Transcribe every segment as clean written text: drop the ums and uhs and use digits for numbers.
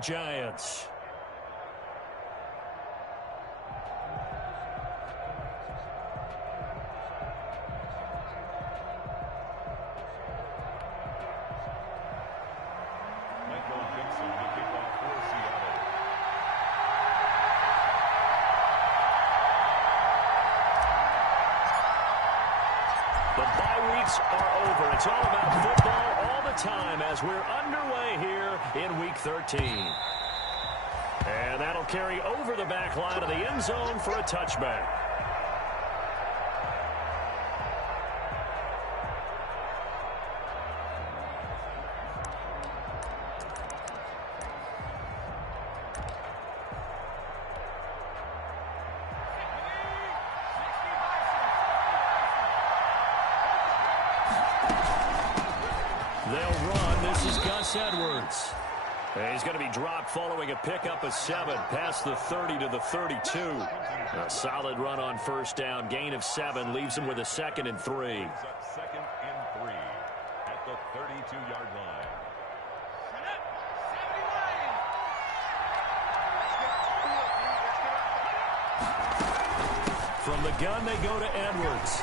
York Giants. The bye weeks are over. It's all about football all the time as we're underway here in Week 13. And that'll carry over the back line of the end zone for a touchback. They'll run. This is Gus Edwards. And he's going to be dropped following a pickup of 7 past the 30 to the 32. A solid run on first down. Gain of 7 leaves him with a 2nd and 3. Second and 3 at the 32-yard line. From the gun, they go to Edwards.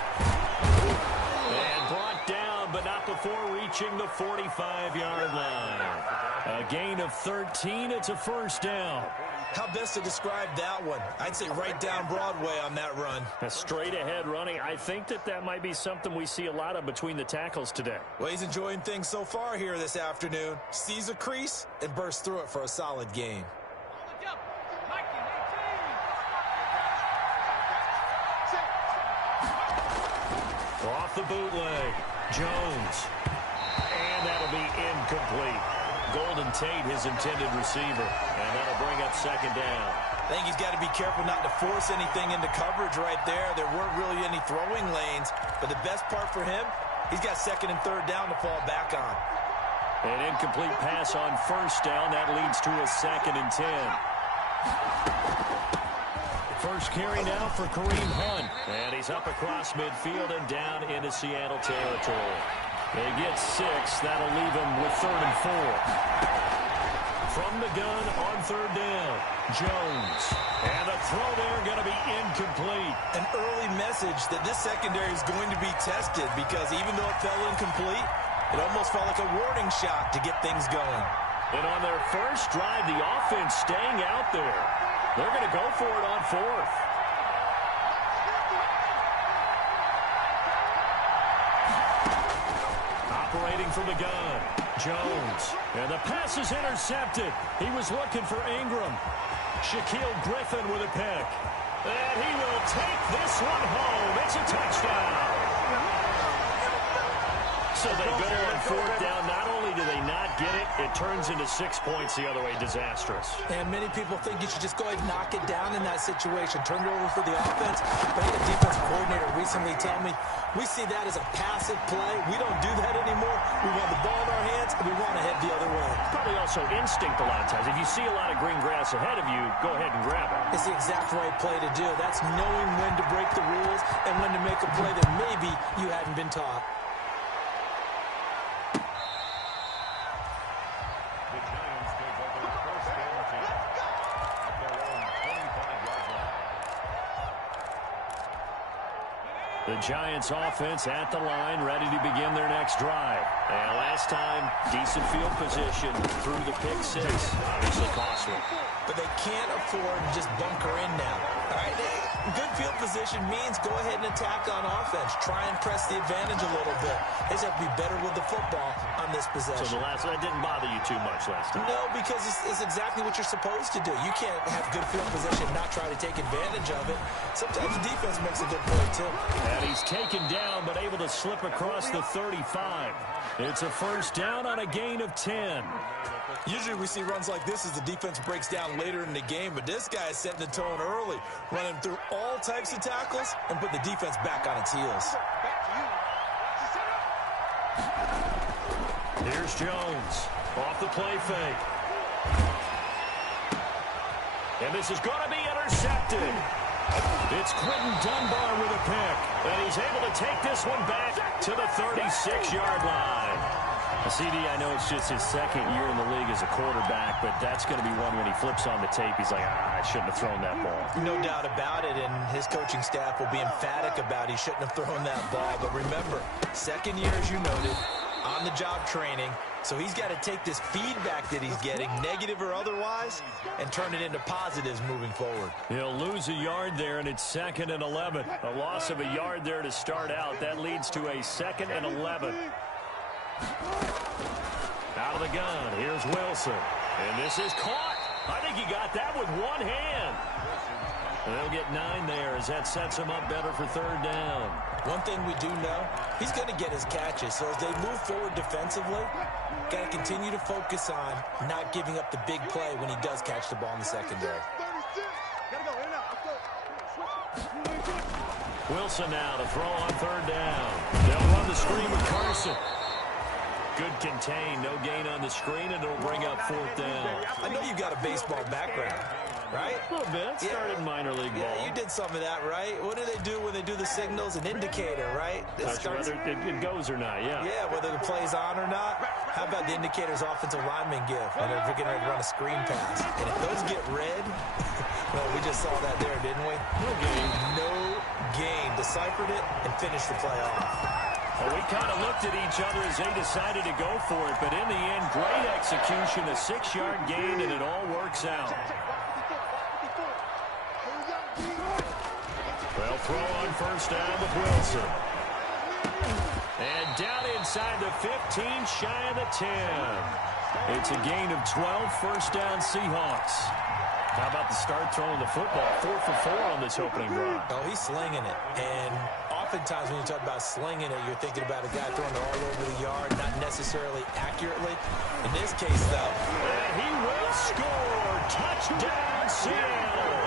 And brought down, but not before reaching the 45-yard line. A gain of 13. It's a first down. How best to describe that one? I'd say right down Broadway on that run. A straight-ahead running. I think that might be something we see a lot of between the tackles today. Well, he's enjoying things so far here this afternoon. Sees a crease and bursts through it for a solid gain. Off the bootleg, Jones. And that'll be incomplete. Golden Tate, his intended receiver. And that'll bring up 2nd down. I think he's got to be careful not to force anything into coverage right there. There weren't really any throwing lanes. But the best part for him, he's got 2nd and 3rd down to fall back on. An incomplete pass on first down. That leads to a 2nd and 10. First carry now for Kareem Hunt. And he's up across midfield and down into Seattle territory. They get 6. That'll leave him with 3rd and 4. From the gun on 3rd down, Jones. And the throw there going to be incomplete. An early message that this secondary is going to be tested because even though it fell incomplete, it almost felt like a warning shot to get things going. And on their first drive, the offense staying out there. They're going to go for it on 4th. Operating from the gun, Jones. And the pass is intercepted. He was looking for Ingram. Shaquille Griffin with a pick. And he will take this one home. It's a touchdown. So they go on 4th down. Not only do they not get it, it turns into 6 points the other way. Disastrous. And many people think you should just go ahead and knock it down in that situation. Turn it over for the offense. But I had a defensive coordinator recently tell me, we see that as a passive play. We don't do that anymore. We want the ball in our hands, and we want to head the other way. Probably also instinct a lot of times. If you see a lot of green grass ahead of you, go ahead and grab it. It's the exact right play to do. That's knowing when to break the rules and when to make a play that maybe you hadn't been taught. The Giants offense at the line, ready to begin their next drive. And last time, decent field position through the pick 6. Obviously costly. But they can't afford to just bunker in now. All right, good field position means go ahead and attack on offense. Try and press the advantage a little bit. They just have to be better with the football on this possession. So that didn't bother you too much last time? No, because it's exactly what you're supposed to do. You can't have good field position and not try to take advantage of it. Sometimes the defense makes a good play, too. And he's taken down, but able to slip across the 35. It's a first down on a gain of 10. Usually we see runs like this as the defense breaks down later in the game, but this guy is setting the tone early, running through all types of tackles and put the defense back on its heels. Here's Jones off the play fake. And this is going to be intercepted. It's Quentin Dunbar with a pick. And he's able to take this one back to the 36-yard line. CD, I know it's just his second year in the league as a quarterback, but that's going to be one when he flips on the tape, he's like, I shouldn't have thrown that ball. No doubt about it, and his coaching staff will be emphatic about he shouldn't have thrown that ball. But remember, second year, as you noted, on-the-job training, so he's got to take this feedback that he's getting, negative or otherwise, and turn it into positives moving forward. He'll lose a yard there, and it's 2nd and 11. A loss of a yard there to start out. That leads to a 2nd and 11. Out of the gun, here's Wilson. And this is caught. I think he got that with one hand. And they'll get 9 there as that sets him up better for 3rd down. One thing we do know, he's going to get his catches. So as they move forward defensively, got to continue to focus on not giving up the big play when he does catch the ball in the secondary. Wilson now to throw on 3rd down. They'll run the screen with Carson. Good contain, no gain on the screen, and it'll bring up 4th down. I know you've got a baseball background, right? A little bit. Started minor league ball. Yeah, you did some of that, right? What do they do when they do the signals? An indicator, right? Whether it goes or not, yeah. Yeah, whether the play's on or not. How about the indicators offensive linemen give when they're getting ready to run a screen pass? And if those get red, well, we just saw that there, didn't we? No gain. No gain. Deciphered it and finished the play off. Well, we kind of looked at each other as they decided to go for it, but in the end, great execution, a 6-yard gain, and it all works out. Well, throw on 1st down with Wilson. And down inside the 15, shy of the 10. It's a gain of 12, 1st down Seahawks. How about the start throwing the football? 4 for 4 on this opening drive. Oh, he's slinging it. And oftentimes when you talk about slinging it, you're thinking about a guy throwing it all over the yard, not necessarily accurately. In this case, though. And he will score. Touchdown, Seattle.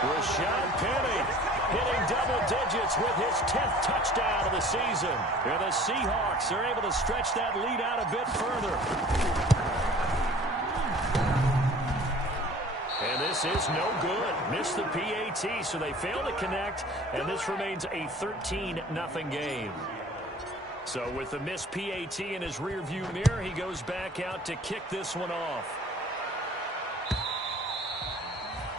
Rashad Penny hitting double digits with his 10th touchdown of the season. And the Seahawks are able to stretch that lead out a bit further. And this is no good. Missed the PAT, so they fail to connect, and this remains a 13-0 game. So with the missed PAT in his rearview mirror, he goes back out to kick this one off.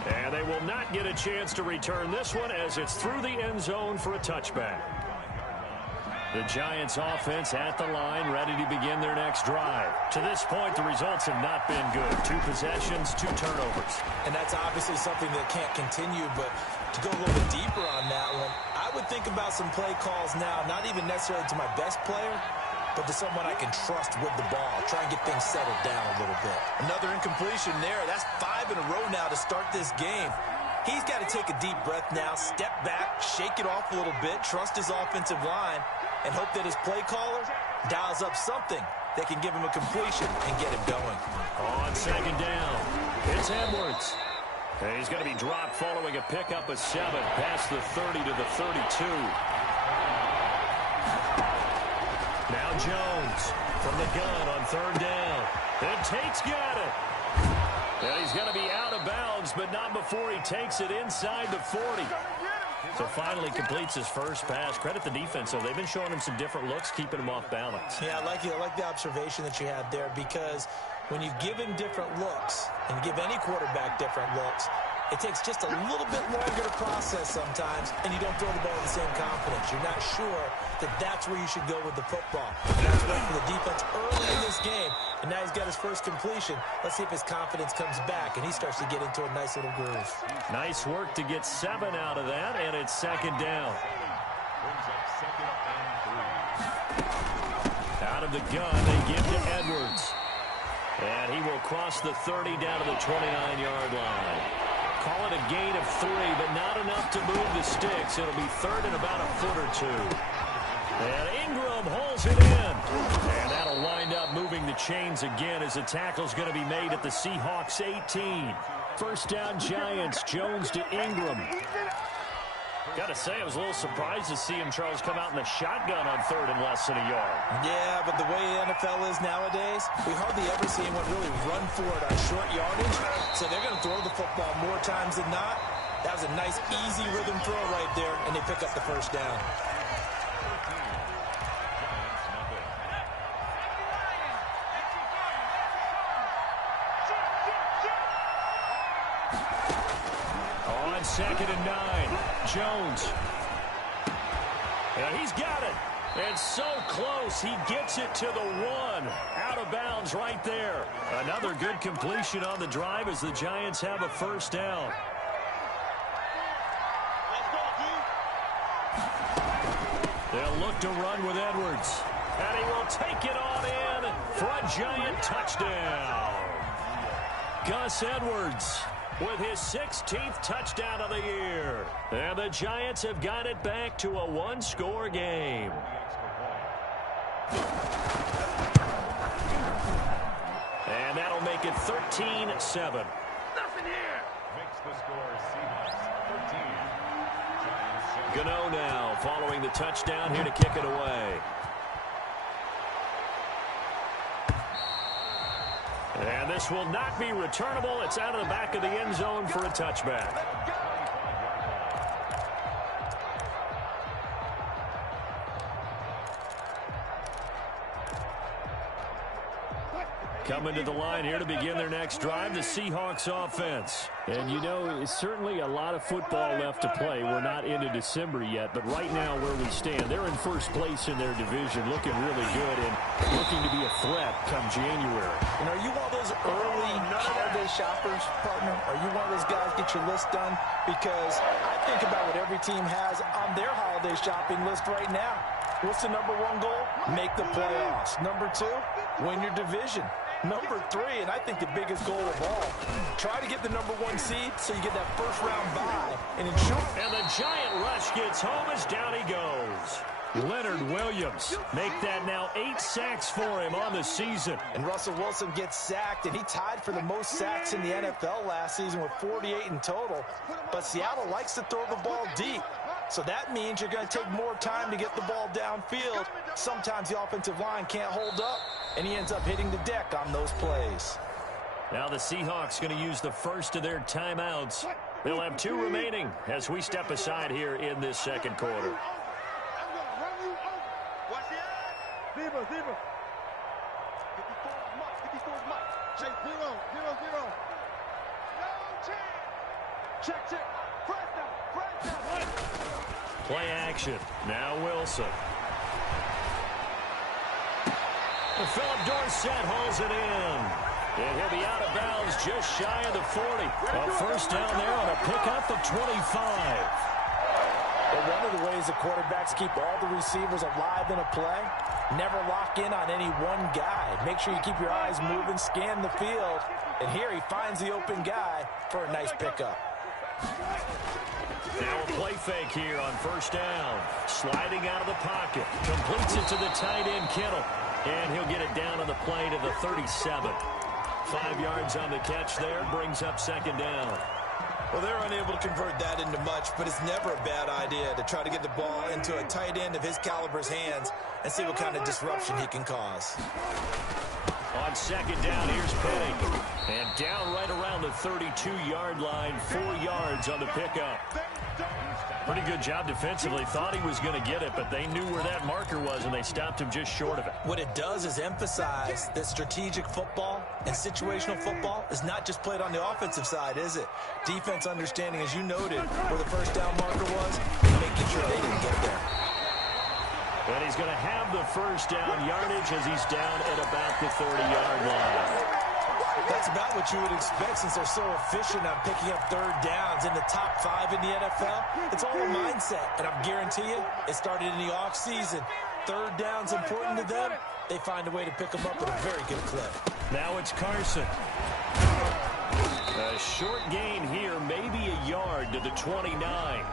And they will not get a chance to return this one as it's through the end zone for a touchback. The Giants offense at the line, ready to begin their next drive. To this point, the results have not been good. 2 possessions, 2 turnovers. And that's obviously something that can't continue, but to go a little bit deeper on that one, I would think about some play calls now, not even necessarily to my best player, but to someone I can trust with the ball. Try and get things settled down a little bit. Another incompletion there. That's 5 in a row now to start this game. He's got to take a deep breath now, step back, shake it off a little bit, trust his offensive line, and hope that his play caller dials up something that can give him a completion and get him going. On 2nd down, it's Edwards. And he's going to be dropped following a pickup of 7 past the 30 to the 32. Now Jones from the gun on 3rd down. And Tate's got it. And he's going to be out of bounds, but not before he takes it inside the 40. So finally completes his first pass. Credit the defense, though. They've been showing him some different looks, keeping him off balance. Yeah, I like the observation that you had there, because when you give him different looks and give any quarterback different looks, it takes just a little bit longer to process sometimes, and you don't throw the ball with the same confidence. You're not sure that that's where you should go with the football. And that's worked for the defense early in this game, and now he's got his first completion. Let's see if his confidence comes back, and he starts to get into a nice little groove. Nice work to get 7 out of that, and it's 2nd down. Out of the gun, they give to Edwards. And he will cross the 30 down to the 29-yard line. Call it a gain of 3, but not enough to move the sticks. It'll be 3rd and about a foot or 2. And Ingram holds it in. And that'll wind up moving the chains again as the tackle's going to be made at the Seahawks 18. 1st down Giants, Jones to Ingram. Got to say, I was a little surprised to see him, Charles, come out in the shotgun on 3rd and less than a yard. Yeah, but the way the NFL is nowadays, we hardly ever see anyone really run for it on short yardage. So they're going to throw the football more times than not. That was a nice, easy rhythm throw right there, and they pick up the 1st down. 2nd and 9. Jones. And he's got it. And so close, he gets it to the 1. Out of bounds right there. Another good completion on the drive as the Giants have a first down. They'll look to run with Edwards. And he will take it on in for a Giant touchdown. Gus Edwards with his 16th touchdown of the year. And the Giants have got it back to a one-score game. And that'll make it 13-7. Nothing here. Makes the score Seahawks 13. Gano now following the touchdown here to kick it away. And this will not be returnable. It's out of the back of the end zone for a touchback. Coming to the line here to begin their next drive, the Seahawks offense. And, you know, it's certainly a lot of football left to play. We're not into December yet, but right now where we stand, they're in first place in their division, looking really good and looking to be a threat come January. And are you one of those early holiday shoppers, partner? Are you one of those guys get your list done? Because I think about what every team has on their holiday shopping list right now. What's the number 1 goal? Make the playoffs. Number 2, win your division. Number 3, and I think the biggest goal of all, try to get the number 1 seed so you get that first-round bye and ensure. And the Giant rush gets home as down he goes. Leonard Williams make that now 8 sacks for him on the season. And Russell Wilson gets sacked, and he tied for the most sacks in the NFL last season with 48 in total. But Seattle likes to throw the ball deep. So that means you're going to take more time to get the ball downfield. Sometimes the offensive line can't hold up, and he ends up hitting the deck on those plays. Now the Seahawks going to use the first of their timeouts. They'll have 2 remaining as we step aside here in this second quarter. Play action. Now Wilson. Philip Dorsett hauls it in. And he'll be out of bounds just shy of the 40. A first down there on a pickup of 25. But one of the ways the quarterbacks keep all the receivers alive in a play, never lock in on any one guy. Make sure you keep your eyes moving, scan the field. And here he finds the open guy for a nice pickup. Now a play fake here on first down. Sliding out of the pocket. Completes it to the tight end, Kittle. And he'll get it down on the play to the 37. 5 yards on the catch there. Brings up second down. Well, they're unable to convert that into much, but it's never a bad idea to try to get the ball into a tight end of his caliber's hands and see what kind of disruption he can cause. On second down, here's Penning. And down right around the 32-yard line, 4 yards on the pickup. Pretty good job defensively. Thought he was going to get it, but they knew where that marker was, and they stopped him just short of it. What it does is emphasize that strategic football and situational football is not just played on the offensive side, is it? Defense understanding, as you noted, where the first down marker was, and making sure they didn't get there. And he's going to have the first down yardage as he's down at about the 30-yard line. That's about what you would expect since they're so efficient on picking up third downs in the top 5 in the NFL. It's all a mindset, and I guarantee you it started in the offseason. Third down's important to them. They find a way to pick them up at a very good clip. Now it's Carson. A short gain here, maybe a yard to the 29.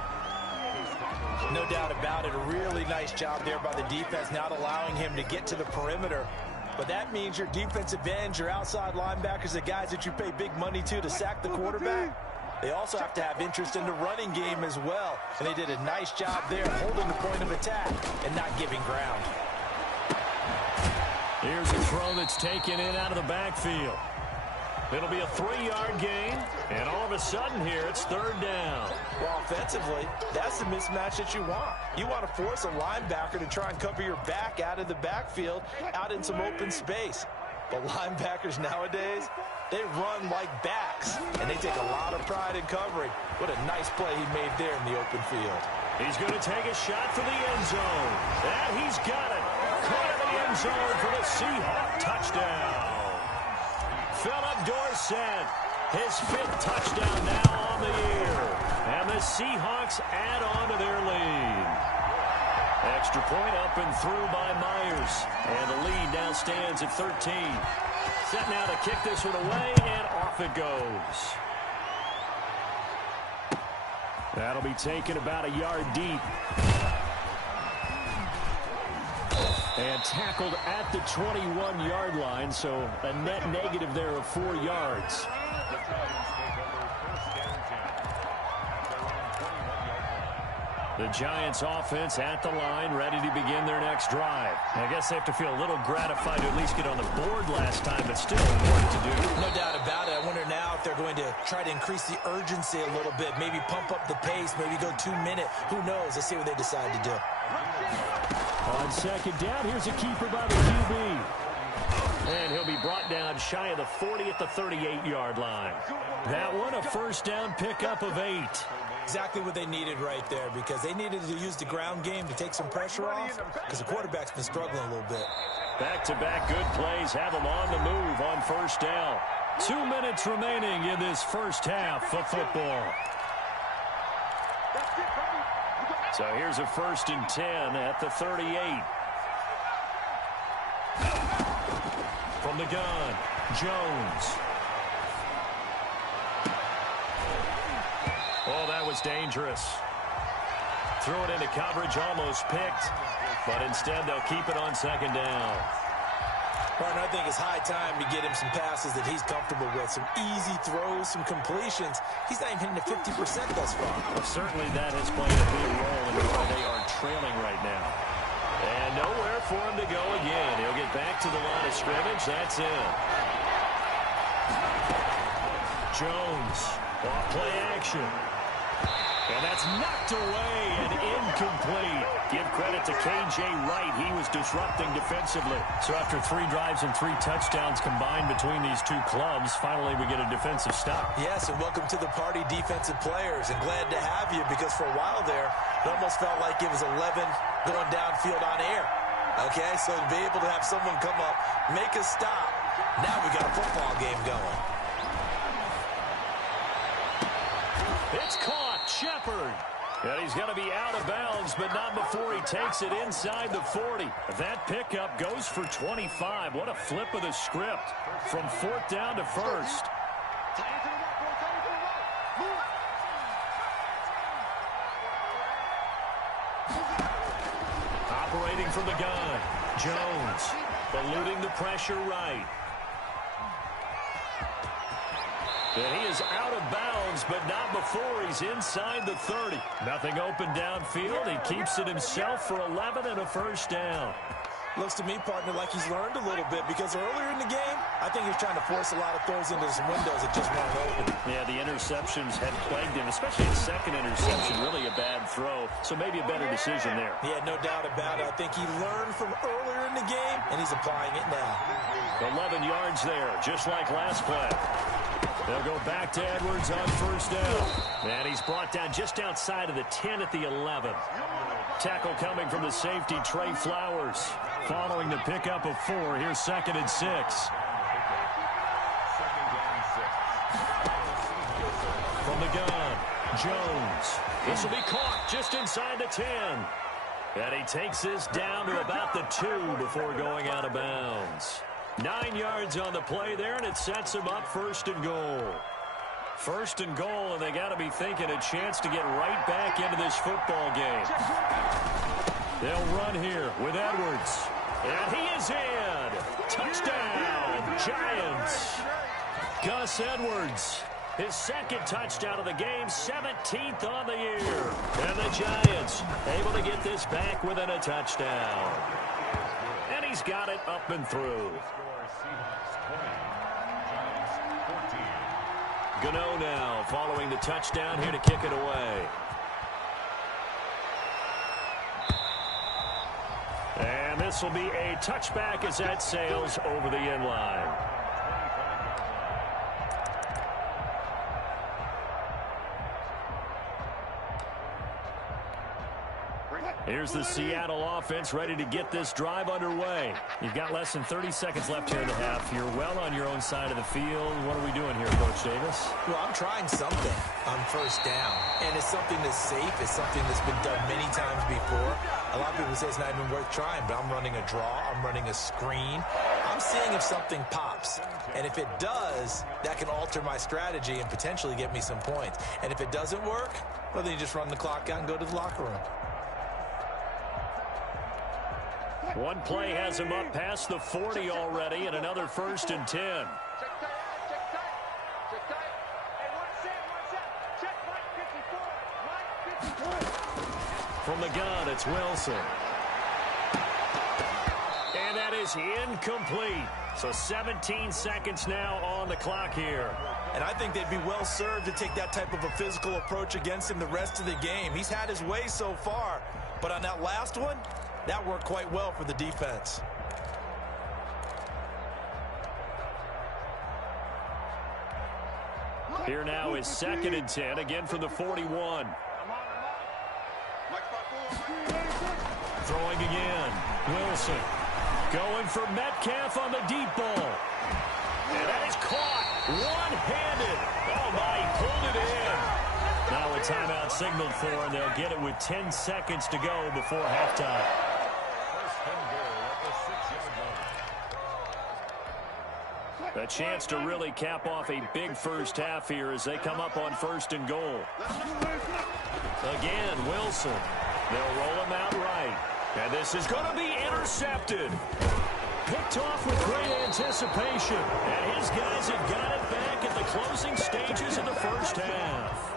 No doubt about it. A really nice job there by the defense, not allowing him to get to the perimeter. But that means your defensive ends, your outside linebackers, the guys that you pay big money to sack the quarterback, they also have to have interest in the running game as well. And they did a nice job there holding the point of attack and not giving ground. Here's a throw that's taken in out of the backfield. It'll be a 3-yard gain, and all of a sudden here, it's third down. Well, offensively, that's the mismatch that you want. You want to force a linebacker to try and cover your back out of the backfield, out in some open space. But linebackers nowadays, they run like backs, and they take a lot of pride in covering. What a nice play he made there in the open field. He's going to take a shot for the end zone. And he's got it. Caught in the end zone for the Seahawk touchdown. Philip Dorsett, his 5th touchdown now on the year. And the Seahawks add on to their lead. Extra point up and through by Myers. And the lead now stands at 13. Set now to kick this one away, and off it goes. That'll be taken about a yard deep. And tackled at the 21-yard line, so a net negative there of 4 yards. The Giants offense at the line, ready to begin their next drive. I guess they have to feel a little gratified to at least get on the board last time, but still important to do. No doubt about it. I wonder now if they're going to try to increase the urgency a little bit, maybe pump up the pace, maybe go 2-minute. Who knows? Let's see what they decide to do. On second down, here's a keeper by the QB. And he'll be brought down shy of the 40 at the 38-yard line. That one, a first down pickup of 8. Exactly what they needed right there, because they needed to use the ground game to take some pressure off, because the quarterback's been struggling a little bit. Back-to-back good plays have them on the move on first down. 2 minutes remaining in this first half of football. So here's a 1st and 10 at the 38. From the gun, Jones. Oh, that was dangerous. Threw it into coverage, almost picked. But instead, they'll keep it on second down. Partner, I think it's high time to get him some passes that he's comfortable with. Some easy throws, some completions. He's not even hitting the 50% thus far. Well, certainly that has played a big role in why they are trailing right now. And nowhere for him to go again. He'll get back to the line of scrimmage. That's it. Jones, off play action. And that's knocked away and incomplete. Give credit to K.J. Wright. He was disrupting defensively. So after 3 drives and 3 touchdowns combined between these two clubs, finally we get a defensive stop. Yes, and welcome to the party, defensive players. And glad to have you, because for a while there, it almost felt like it was 11 going downfield on air. Okay, so to be able to have someone come up, make a stop, now we got a football game going. It's caught. Shepard. And he's going to be out of bounds, but not before he takes it inside the 40. That pickup goes for 25. What a flip of the script from 4th down to 1st. Operating from the gun. Jones eluding the pressure right. And he is out of bounds, but not before he's inside the 30. Nothing open downfield. He keeps it himself for 11 and a first down. Looks to me, partner, like he's learned a little bit, because earlier in the game, I think he was trying to force a lot of throws into some windows that just weren't open. Yeah, the interceptions had plagued him, especially his second interception. Really a bad throw, so maybe a better decision there. Yeah, no doubt about it. I think he learned from earlier in the game, and he's applying it now. 11 yards there, just like last play. They'll go back to Edwards on first down. And he's brought down just outside of the 10 at the 11. Tackle coming from the safety, Trey Flowers. Following the pickup of 4, here's 2nd and 6. From the gun, Jones. This will be caught just inside the 10. And he takes this down to about the 2 before going out of bounds. 9 yards on the play there, and it sets him up 1st and goal. 1st and goal, and they got to be thinking a chance to get right back into this football game. They'll run here with Edwards. And he is in. Touchdown, Giants. Gus Edwards, his 2nd touchdown of the game, 17th on the year. And the Giants able to get this back within a touchdown. And he's got it up and through. Gano now following the touchdown here to kick it away. And this will be a touchback as that sails over the end line. Here's the Seattle offense ready to get this drive underway. You've got less than 30 seconds left here in the half. You're well on your own side of the field. What are we doing here, Coach Davis? Well, I'm trying something on first down, and it's something that's safe. It's something that's been done many times before. A lot of people say it's not even worth trying, but I'm running a draw. I'm running a screen. I'm seeing if something pops, and if it does, that can alter my strategy and potentially get me some points. And if it doesn't work, well, then you just run the clock out and go to the locker room. One play has him up past the 40 already, and another 1st and 10. From the gun, it's Wilson. And that is incomplete. So 17 seconds now on the clock here. And I think they'd be well served to take that type of a physical approach against him the rest of the game. He's had his way so far, but on that last one, that worked quite well for the defense. Here now is 2nd and 10, again from the 41. Throwing again. Wilson going for Metcalf on the deep ball. And that is caught one-handed. Oh, my, he pulled it in. Now a timeout signaled for, and they'll get it with 10 seconds to go before halftime. A chance to really cap off a big first half here as they come up on 1st and goal. Again, Wilson. They'll roll him out right. And this is going to be intercepted. Picked off with great anticipation. And his guys have got it back at the closing stages of the first half.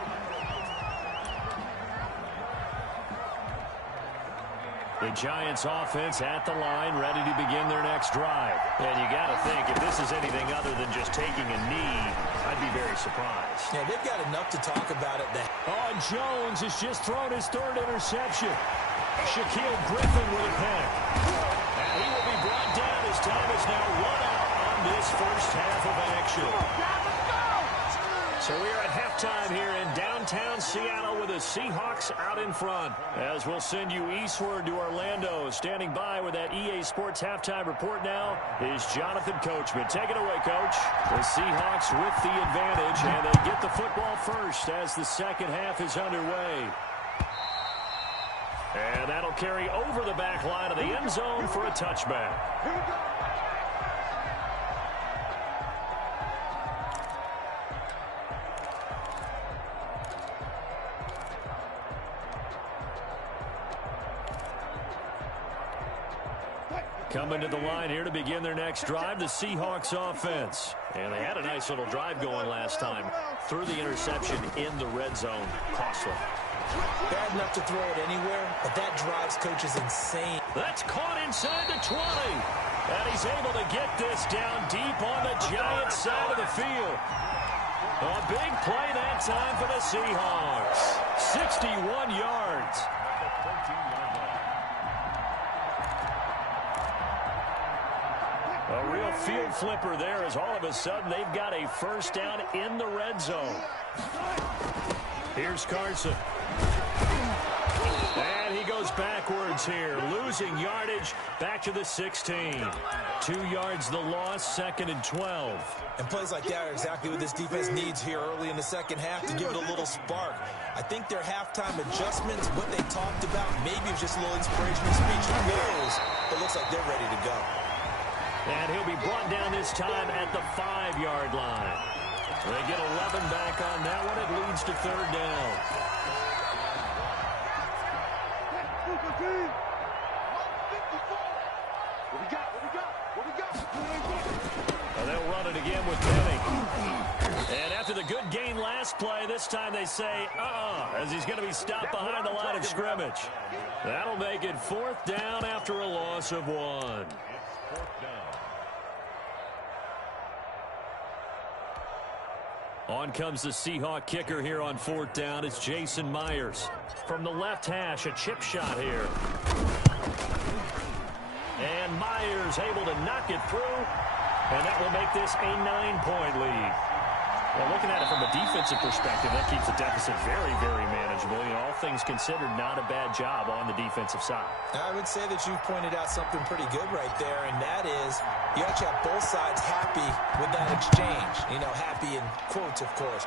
The Giants offense at the line, ready to begin their next drive. And you got to think, if this is anything other than just taking a knee, I'd be very surprised. Yeah, they've got enough to talk about it. Oh, Jones has just thrown his 3rd interception. Shaquille Griffin with a pick. And he will be brought down as time is now run out on this first half of action. So we are at halftime here in downtown Seattle with the Seahawks out in front. As we'll send you eastward to Orlando. Standing by with that EA Sports halftime report now is Jonathan Coachman. Take it away, Coach. The Seahawks with the advantage, and they get the football first as the second half is underway. And that'll carry over the back line of the end zone for a touchback. Coming to the line here to begin their next drive, the Seahawks offense. And they had a nice little drive going last time. Threw the interception in the red zone. Costly. Bad enough to throw it anywhere, but that drives coaches insane. That's caught inside the 20. And he's able to get this down deep on the Giants side of the field. A big play that time for the Seahawks. 61 yards. A real field flipper there as all of a sudden they've got a first down in the red zone. Here's Carson. And he goes backwards here, losing yardage back to the 16. 2 yards the loss, 2nd and 12. And plays like that are exactly what this defense needs here early in the second half to give it a little spark. I think their halftime adjustments, what they talked about, maybe it was just a little inspirational speech of Mills, but looks like they're ready to go. And he'll be brought down this time at the 5-yard line. They get 11 back on that one. It leads to 3rd down. Well, they'll run it again with Penny. And after the good gain last play, this time they say, as he's going to be stopped behind the line of scrimmage. That'll make it 4th down after a loss of 1. On comes the Seahawk kicker here on 4th down. It's Jason Myers. From the left hash, a chip shot here. And Myers able to knock it through. And that will make this a 9-point lead. Well, looking at it from a defensive perspective, that keeps the deficit very, very manageable. You know, all things considered, not a bad job on the defensive side. I would say that you've pointed out something pretty good right there, and that is you actually have both sides happy with that exchange. You know, happy in quotes, of course.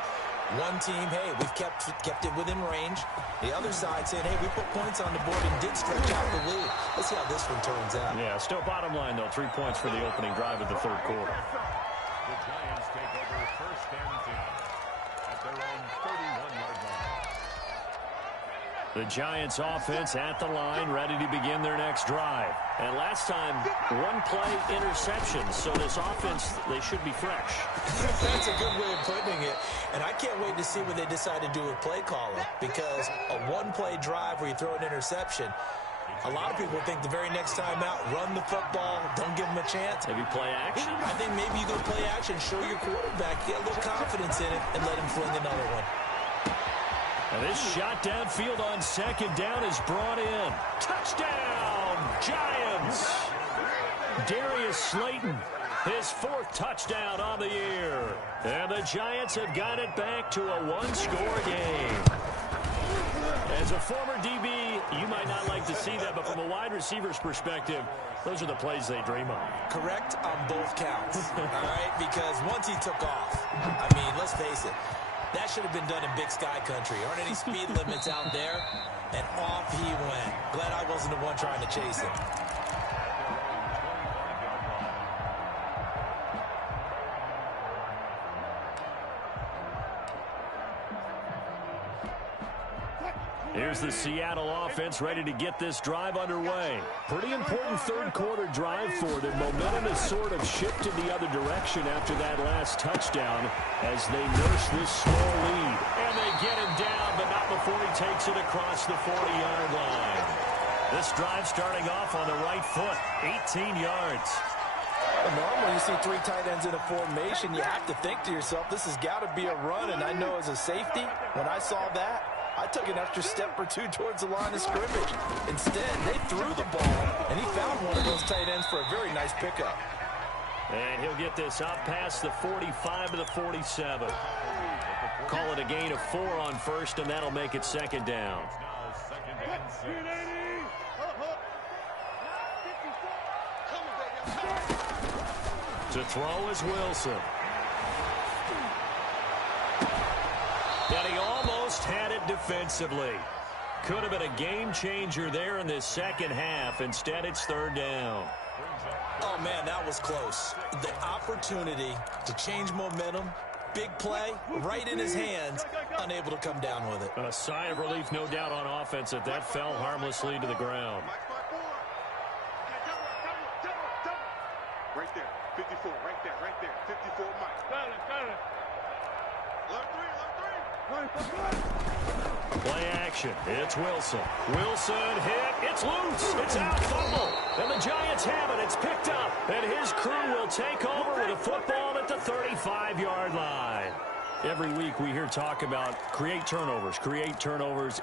One team, hey, we've kept it within range. The other side saying, hey, we put points on the board and did stretch out the lead. Let's see how this one turns out. Yeah, still bottom line, though, 3 points for the opening drive of the third quarter. The Giants take over first and 10 at their own 31-yard line. The Giants offense at the line, ready to begin their next drive. And last time, one-play interception. So this offense, they should be fresh. That's a good way of putting it. And I can't wait to see what they decide to do with play calling. Because a one-play drive where you throw an interception, a lot of people think the very next time out, run the football, don't give them a chance. Maybe play action? I think maybe you go play action, show your quarterback, get a little confidence in it, and let him fling another one. And this shot downfield on second down is brought in. Touchdown, Giants! Darius Slayton, his fourth touchdown on the year. And the Giants have got it back to a one-score game. As a former DB, you might not like to see that, but from a wide receiver's perspective, those are the plays they dream of. Correct on both counts, all right? Because once he took off, I mean, let's face it, that should have been done in Big Sky Country. There aren't any speed limits out there, and off he went. Glad I wasn't the one trying to chase him. Here's the Seattle offense ready to get this drive underway. Pretty important third quarter drive for them. Momentum has sort of shifted the other direction after that last touchdown as they nurse this small lead. And they get him down, but not before he takes it across the 40-yard line. This drive starting off on the right foot, 18 yards. Normally you see three tight ends in a formation, you have to think to yourself, this has got to be a run, and I know as a safety, when I saw that, I took an extra step or two towards the line of scrimmage. Instead, they threw the ball, and he found one of those tight ends for a very nice pickup. And he'll get this up past the 45 to the 47. Call it a gain of 4 on first, and that'll make it second down. Now second and 6. To throw is Wilson. And he almost had it defensively. Could have been a game changer there in this second half. Instead, it's third down. Oh, man, that was close. The opportunity to change momentum, big play, right in his hands, unable to come down with it. A sigh of relief, no doubt, on offense that fell harmlessly to the ground. Right there, 54, right there, 54, Mike. Got it. Left three. Play action. It's Wilson. Wilson hit. It's loose. It's out. Fumble. And the Giants have it. It's picked up. And his crew will take over with a football at the 35-yard line. Every week we hear talk about create turnovers.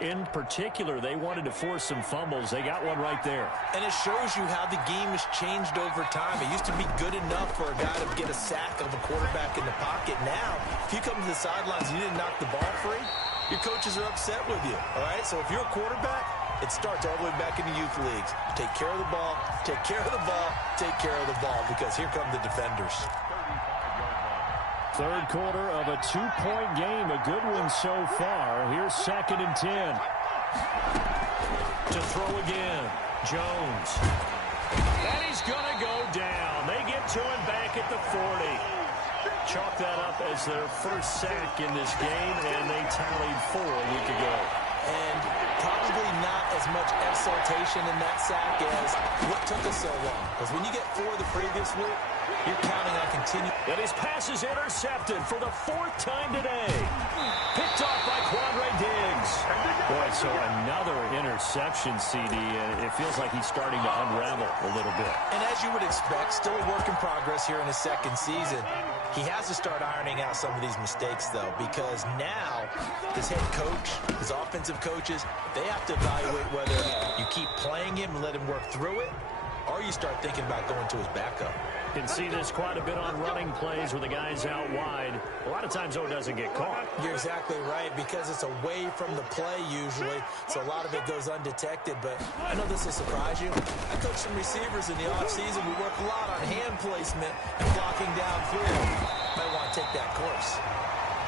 In particular, they wanted to force some fumbles. They got one right there. And it shows you how the game has changed over time. It used to be good enough for a guy to get a sack of a quarterback in the pocket. Now, if you come to the sidelines and you didn't knock the ball free, your coaches are upset with you. All right? So if you're a quarterback, it starts all the way back in the youth leagues. Take care of the ball, take care of the ball, take care of the ball, because here come the defenders. Third quarter of a 2-point game. A good one so far. Here's second and 10. To throw again. Jones. And he's going to go down. They get to him back at the 40. Chalk that up as their first sack in this game, and they tallied 4 a week ago. And probably not as much exultation in that sack as what took us so long. Because when you get 4 the previous week, you're counting on continuing. And his pass is intercepted for the 4th time today. Picked off by Quandre Diggs. Boy, so another interception, CD, and it feels like he's starting to unravel a little bit. And as you would expect, still a work in progress here in his second season. He has to start ironing out some of these mistakes, though, because now his head coach, his offensive coaches, they have to evaluate whether you keep playing him and let him work through it, or you start thinking about going to his backup. You can see this quite a bit on running plays where the guy's out wide. A lot of times, though, it doesn't get caught. You're exactly right, because it's away from the play usually, so a lot of it goes undetected. But I know this will surprise you. I coach some receivers in the offseason. We work a lot on hand placement and blocking downfield. Might want to take that course.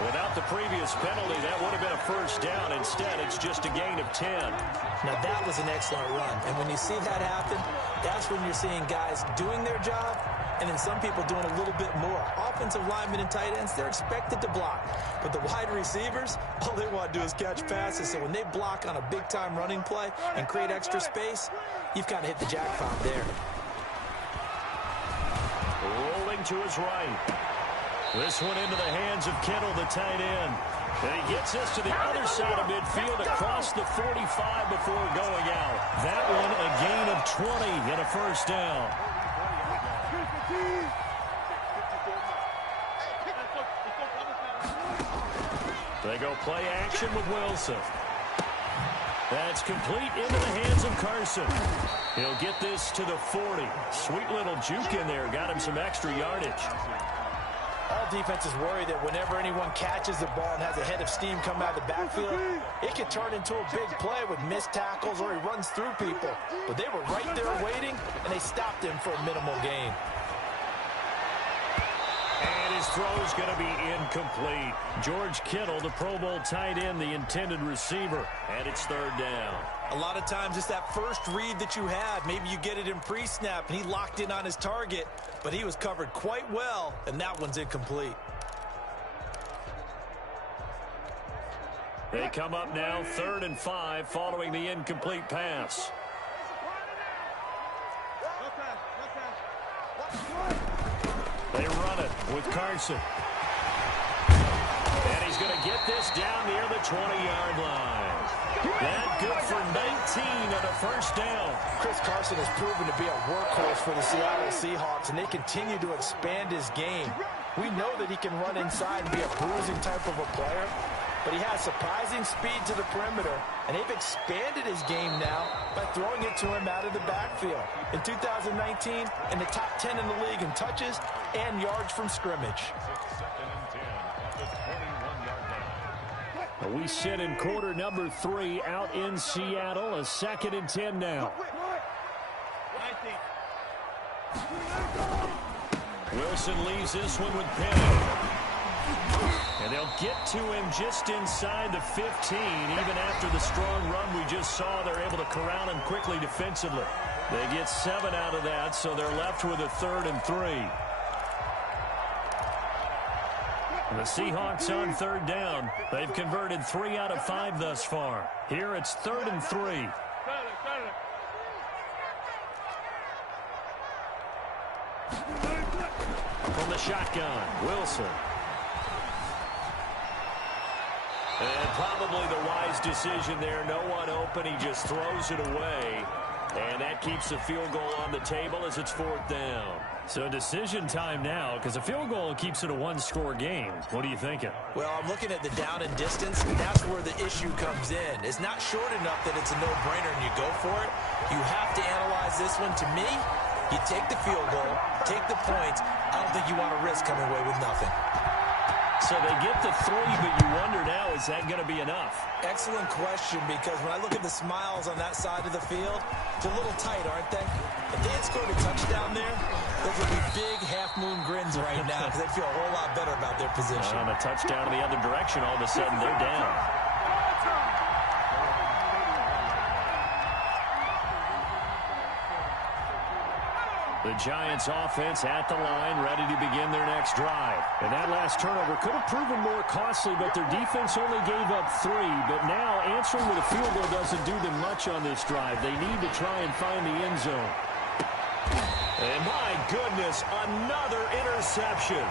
Without the previous penalty, that would have been a first down. Instead, it's just a gain of 10. Now, that was an excellent run. And when you see that happen, that's when you're seeing guys doing their job and then some people doing a little bit more. Offensive linemen and tight ends, they're expected to block. But the wide receivers, all they want to do is catch passes. So when they block on a big-time running play and create extra space, you've kind of hit the jackpot there. Rolling to his right. This one into the hands of Kittle, the tight end. And he gets this to the other side of midfield across the 45 before going out. That one a gain of 20 and a first down. They go play action with Wilson. That's complete into the hands of Carson. He'll get this to the 40. Sweet little juke in there. Got him some extra yardage. All defenses worry that whenever anyone catches the ball and has a head of steam come out of the backfield, it can turn into a big play with missed tackles or he runs through people. But they were right there waiting, and they stopped him for a minimal gain. And his throw's going to be incomplete. George Kittle, the Pro Bowl tight end, the intended receiver, and it's third down. A lot of times it's that first read that you have. Maybe you get it in pre-snap, and he locked in on his target, but he was covered quite well, and that one's incomplete. They come up now 3rd and 5 following the incomplete pass. They run it with Carson. And he's going to get this down near the 20-yard line. That good for 19 and a first down. Chris Carson has proven to be a workhorse for the Seattle Seahawks, and they continue to expand his game. We know that he can run inside and be a bruising type of a player, but he has surprising speed to the perimeter, and they've expanded his game now by throwing it to him out of the backfield. In 2019, in the top 10 in the league in touches and yards from scrimmage. We sit in quarter number 3 out in Seattle. A 2nd and 10 now. Wilson leaves this one with Penny. And they'll get to him just inside the 15. Even after the strong run we just saw, they're able to corral him quickly defensively. They get 7 out of that, so they're left with a 3rd and 3. The Seahawks on 3rd down. They've converted 3 out of 5 thus far. Here it's 3rd and 3. From the shotgun, Wilson. And probably the wise decision there. No one open. He just throws it away. And that keeps the field goal on the table as it's 4th down. So decision time now, because a field goal keeps it a one-score game. What are you thinking? Well, I'm looking at the down and distance, and that's where the issue comes in. It's not short enough that it's a no-brainer and you go for it. You have to analyze this one. To me, you take the field goal, take the points. I don't think you want to risk coming away with nothing. So they get the 3, but you wonder now, is that going to be enough? Excellent question, because when I look at the smiles on that side of the field, they're a little tight, aren't they? If they had scored a touchdown there, those would be big half-moon grins right now because they feel a whole lot better about their position. On a touchdown in the other direction, all of a sudden they're down. The Giants offense at the line, ready to begin their next drive. And that last turnover could have proven more costly, but their defense only gave up 3. But now answering with a field goal doesn't do them much on this drive. They need to try and find the end zone. And my goodness, another interception.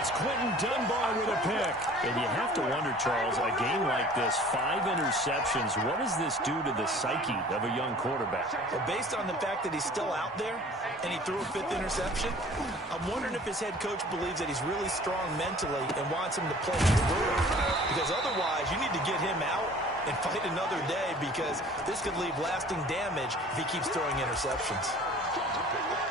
It's Quentin Dunbar with a pick. And you have to wonder, Charles, a game like this, 5 interceptions, what does this do to the psyche of a young quarterback? Well, based on the fact that he's still out there and he threw a 5th interception, I'm wondering if his head coach believes that he's really strong mentally and wants him to play through. Because otherwise, you need to get him out and fight another day, because this could leave lasting damage if he keeps throwing interceptions.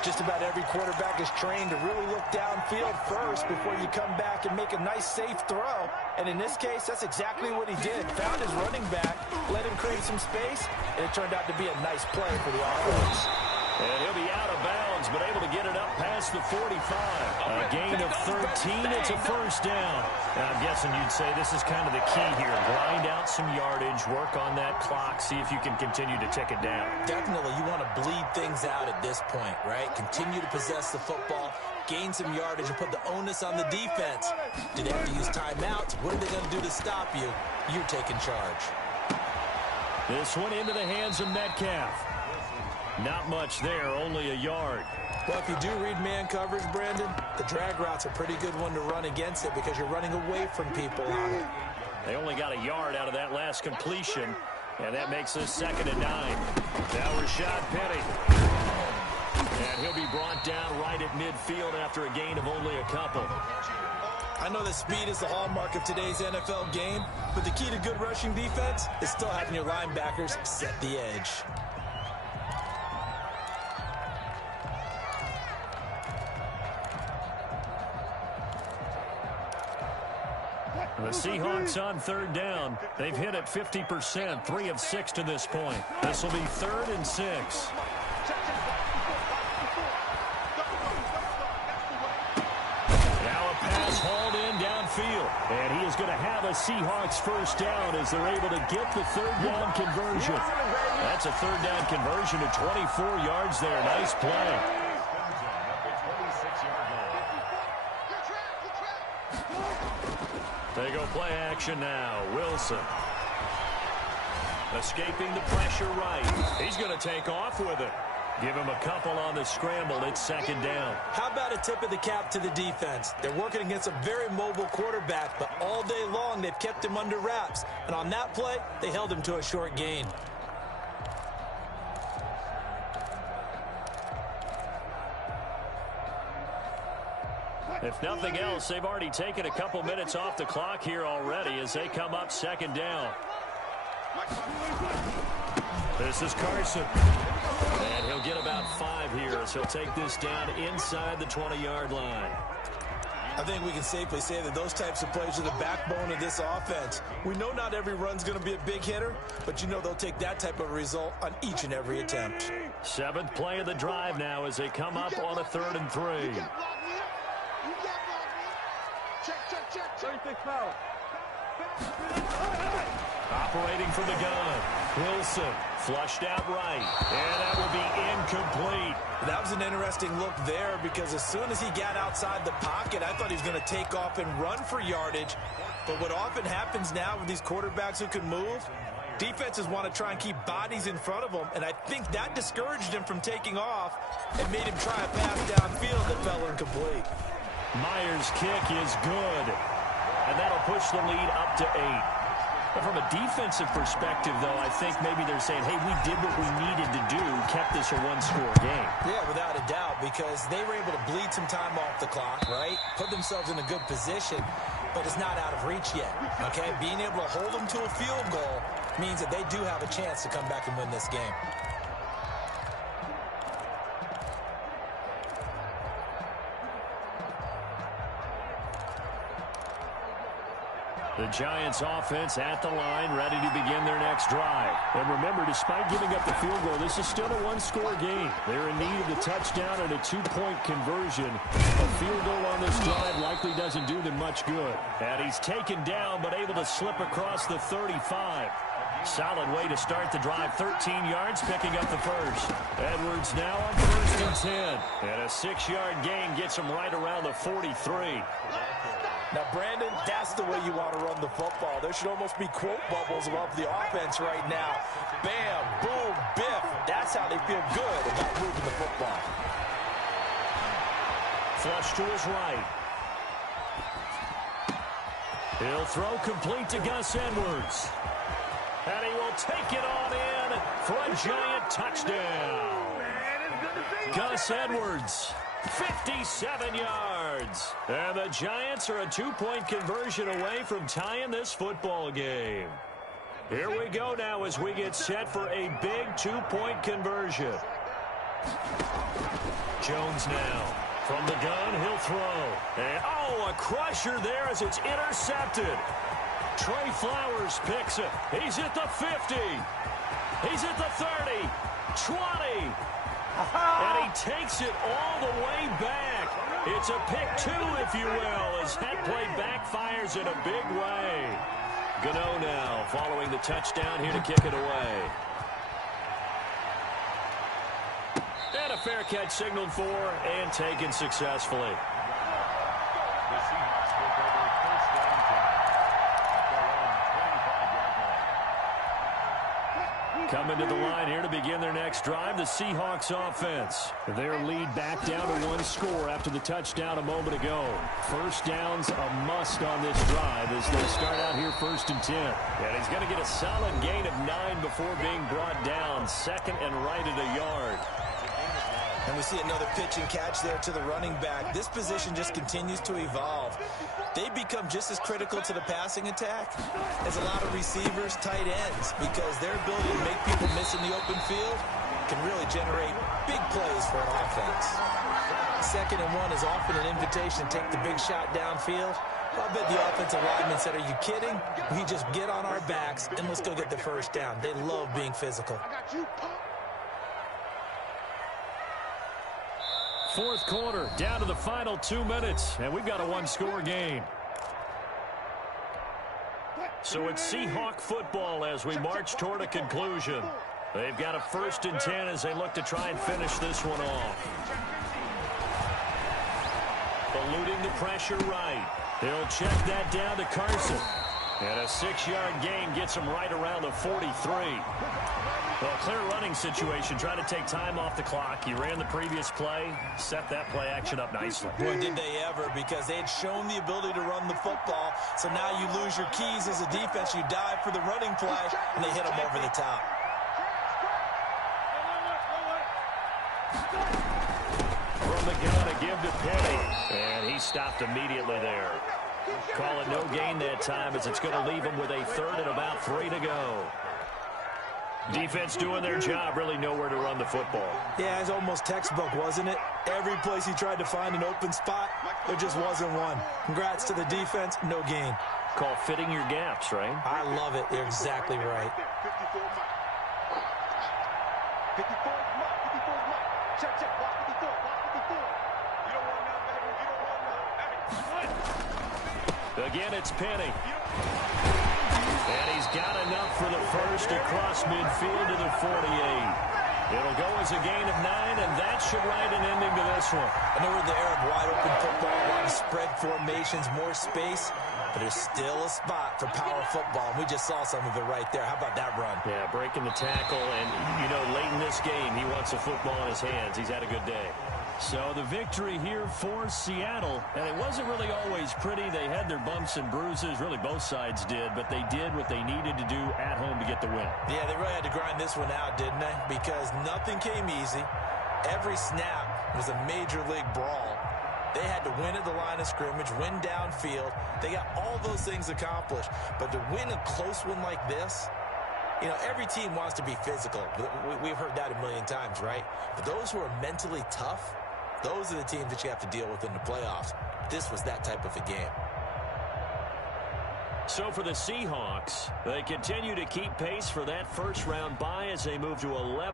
Just about every quarterback is trained to really look downfield first before you come back and make a nice, safe throw. And in this case, that's exactly what he did. Found his running back, let him create some space, and it turned out to be a nice play for the offense. And he'll be out of bounds, but able to get it up past the 45. A gain of 13. It's a first down. And I'm guessing you'd say this is kind of the key here. Grind out some yardage, work on that clock, see if you can continue to tick it down. Definitely, you want to bleed things out at this point, right? Continue to possess the football, gain some yardage, and put the onus on the defense. Do they have to use timeouts? What are they going to do to stop you? You're taking charge. This one into the hands of Metcalf. Not much there, only a yard. Well, if you do read man coverage, Brandon, the drag route's a pretty good one to run against it because you're running away from people on it. They only got a yard out of that last completion, and that makes this 2nd and 9. Now Rashad Penny. And he'll be brought down right at midfield after a gain of only a couple. I know that speed is the hallmark of today's NFL game, but the key to good rushing defense is still having your linebackers set the edge. The Seahawks on 3rd down. They've hit it 50%, 3 of 6 to this point. This will be 3rd and 6. Now a pass hauled in downfield. And he is going to have a Seahawks first down as they're able to get the 3rd down conversion. That's a 3rd down conversion to 24 yards there. Nice play. They go play action now. Wilson. Escaping the pressure right. He's going to take off with it. Give him a couple on the scramble. It's 2nd down. How about a tip of the cap to the defense? They're working against a very mobile quarterback, but all day long they've kept him under wraps. And on that play, they held him to a short gain. If nothing else, they've already taken a couple minutes off the clock here already as they come up 2nd down. This is Carson. And he'll get about 5 here as he'll take this down inside the 20-yard line. I think we can safely say that those types of plays are the backbone of this offense. We know not every run's going to be a big hitter, but you know they'll take that type of result on each and every attempt. 7th play of the drive now as they come up on a 3rd and 3. Operating from the gun. Wilson flushed out right. And that will be incomplete. That was an interesting look there because as soon as he got outside the pocket, I thought he was going to take off and run for yardage. But what often happens now with these quarterbacks who can move, defenses want to try and keep bodies in front of them, and I think that discouraged him from taking off and made him try a pass downfield that fell incomplete. Myers' kick is good, and that'll push the lead up to 8. But from a defensive perspective, though, I think maybe they're saying, hey, we did what we needed to do, kept this a one-score game. Yeah, without a doubt, because they were able to bleed some time off the clock, right? Put themselves in a good position, but it's not out of reach yet, okay? Being able to hold them to a field goal means that they do have a chance to come back and win this game. The Giants offense at the line, ready to begin their next drive. And remember, despite giving up the field goal, this is still a one-score game. They're in need of the touchdown and a 2-point conversion. A field goal on this drive likely doesn't do them much good. And he's taken down, but able to slip across the 35. Solid way to start the drive. 13 yards, picking up the first. Edwards now on 1st and 10. And a 6-yard gain gets him right around the 43. Now, Brandon, that's the way you want to run the football. There should almost be quote bubbles above the offense right now. Bam, boom, biff. That's how they feel good about moving the football. Flush to his right. He'll throw complete to Gus Edwards. And he will take it on in for a giant touchdown. Gus Edwards. 57 yards. And the Giants are a 2-point conversion away from tying this football game. Here we go now as we get set for a big 2-point conversion. Jones now. From the gun, he'll throw. And, oh, a crusher there as it's intercepted. Trey Flowers picks it. He's at the 50. He's at the 30. 20. And he takes it all the way back. It's a pick two, if you will, as that play backfires in a big way. Gano now following the touchdown here to kick it away. And a fair catch signaled for and taken successfully. The Seahawks take over first down at their own 25-yard line. Coming to the line here to begin their next drive, the Seahawks offense. Their lead back down to one score after the touchdown a moment ago. First down's a must on this drive as they start out here 1st and 10. And he's going to get a solid gain of 9 before being brought down. 2nd and right at a yard. And we see another pitch and catch there to the running back. This position just continues to evolve. They become just as critical to the passing attack as a lot of receivers, tight ends, because their ability to make people miss in the open field can really generate big plays for an offense. 2nd and 1 is often an invitation to take the big shot downfield. I bet the offensive lineman said, "Are you kidding? We just get on our backs and let's go get the first down." They love being physical. Fourth quarter, down to the final 2 minutes, and we've got a one-score game. So it's Seahawk football as we march toward a conclusion. They've got a 1st and 10 as they look to try and finish this one off. Eluding the pressure right. He'll check that down to Carson. And a 6-yard gain gets him right around the 43. Well, clear running situation. Try to take time off the clock. He ran the previous play, set that play action up nicely. Boy, did they ever, because they had shown the ability to run the football. So now you lose your keys as a defense. You dive for the running play, and they hit them over the top. From the gun, a give to Penny. And he stopped immediately there. Call it no gain that time as it's going to leave him with a 3rd and about 3 to go. Defense doing their job, really nowhere to run the football. Yeah, it's almost textbook, wasn't it? Every place he tried to find an open spot, there just wasn't one. Congrats to the defense, no gain. Call fitting your gaps, right? I love it. You're exactly right. 54 Mike. 54 Mike. 54 Mike. Check, check. Block 54. Block 54. You don't want none, baby. You don't want none. Again, it's Penny. And he's got enough for the first across midfield to the 48. It'll go as a gain of 9, and that should write an ending to this one. I know we're in the era of wide-open football, a lot of spread formations, more space, but there's still a spot for power football, and we just saw some of it right there. How about that run? Yeah, breaking the tackle, and, you know, late in this game, he wants a football in his hands. He's had a good day. So the victory here for Seattle, and it wasn't really always pretty. They had their bumps and bruises, really both sides did, but they did what they needed to do at home to get the win. Yeah, they really had to grind this one out, didn't they? Because nothing came easy. Every snap was a major league brawl. They had to win at the line of scrimmage, win downfield. They got all those things accomplished. But to win a close one like this, you know, every team wants to be physical. We've heard that a million times, right? But those who are mentally tough, those are the teams that you have to deal with in the playoffs. This was that type of a game. So for the Seahawks, they continue to keep pace for that first round bye as they move to 11.